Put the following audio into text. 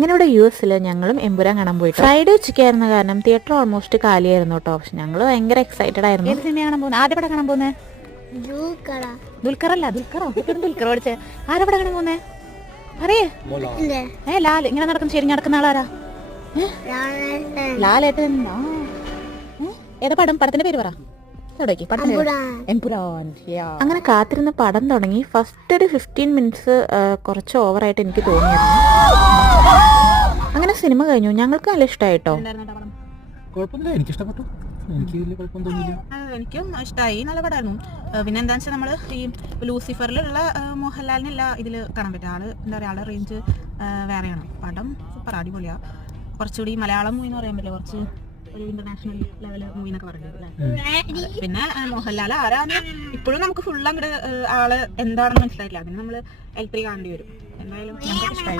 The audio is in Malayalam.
അങ്ങനെ ഇവിടെ US ഞങ്ങളും എമ്പുരാൻ കാണാൻ പോയിട്ട് ഫ്രൈഡേ ഉച്ചയ്ക്കായിരുന്ന കാരണം തിയേറ്റർ ഓൾമോസ്റ്റ് കാലിയായിരുന്നു കേട്ടോ. പക്ഷെ ഞങ്ങൾ ഭയങ്കര എക്സൈറ്റഡ് ആയിരുന്നു. ഏത് സിനിമ കാണാൻ പോകുന്നത്? ആദ്യം പടം കാണാൻ പോകുന്നത് ദുൽഖറല്ല. ദുൽഖറോ ഓടിച്ചേ. ആരെവിടെ കാണാൻ പോകുന്നേ? പറയേ. ലാൽ ഇങ്ങനെ നടക്കുന്ന ശരി നടക്കുന്ന ആളാരാ? ലാലേട്ടൻ. ഏതാ പടം? പടത്തിന്റെ പേര് പറ. അങ്ങനെ കാത്തിരുന്ന് പടം തുടങ്ങി. ഫസ്റ്റ് ഒരു 15 മിനിറ്റ്സ് കുറച്ച് ഓവറായിട്ട് എനിക്ക് തോന്നിയിരുന്നു. അങ്ങനെ സിനിമ കഴിഞ്ഞു. ഞങ്ങൾക്ക് നല്ല ഇഷ്ടമായിട്ടോ. എനിക്കും ഇഷ്ടമായി. നല്ല പടമായിരുന്നു. പിന്നെ എന്താ വെച്ചാൽ നമ്മള് ഈ ലൂസിഫറിലുള്ള മോഹൻലാലിനല്ല ഇതില് കാണാൻ പറ്റും. ആള് എന്താ പറയാ, ആളെ റേഞ്ച് വേറെയാണ്. പടം സൂപ്പർ അടിപൊളിയാ. കുറച്ചുകൂടി മലയാളം മൂവി എന്ന് പറയാൻ പറ്റില്ല, കുറച്ച് ഒരു ഇന്റർനാഷണൽ ലെവൽ മൂവി എന്നൊക്കെ പറയുന്നത്. പിന്നെ മോഹൻലാൽ ആരാണ് ഇപ്പോഴും നമുക്ക് ഫുൾ അങ്ങോട്ട് ആള് എന്താണെന്ന് മനസ്സിലായില്ല. അതിന് നമ്മള് L3 കാണേണ്ടി വരും. എന്തായാലും ഇഷ്ടമായി.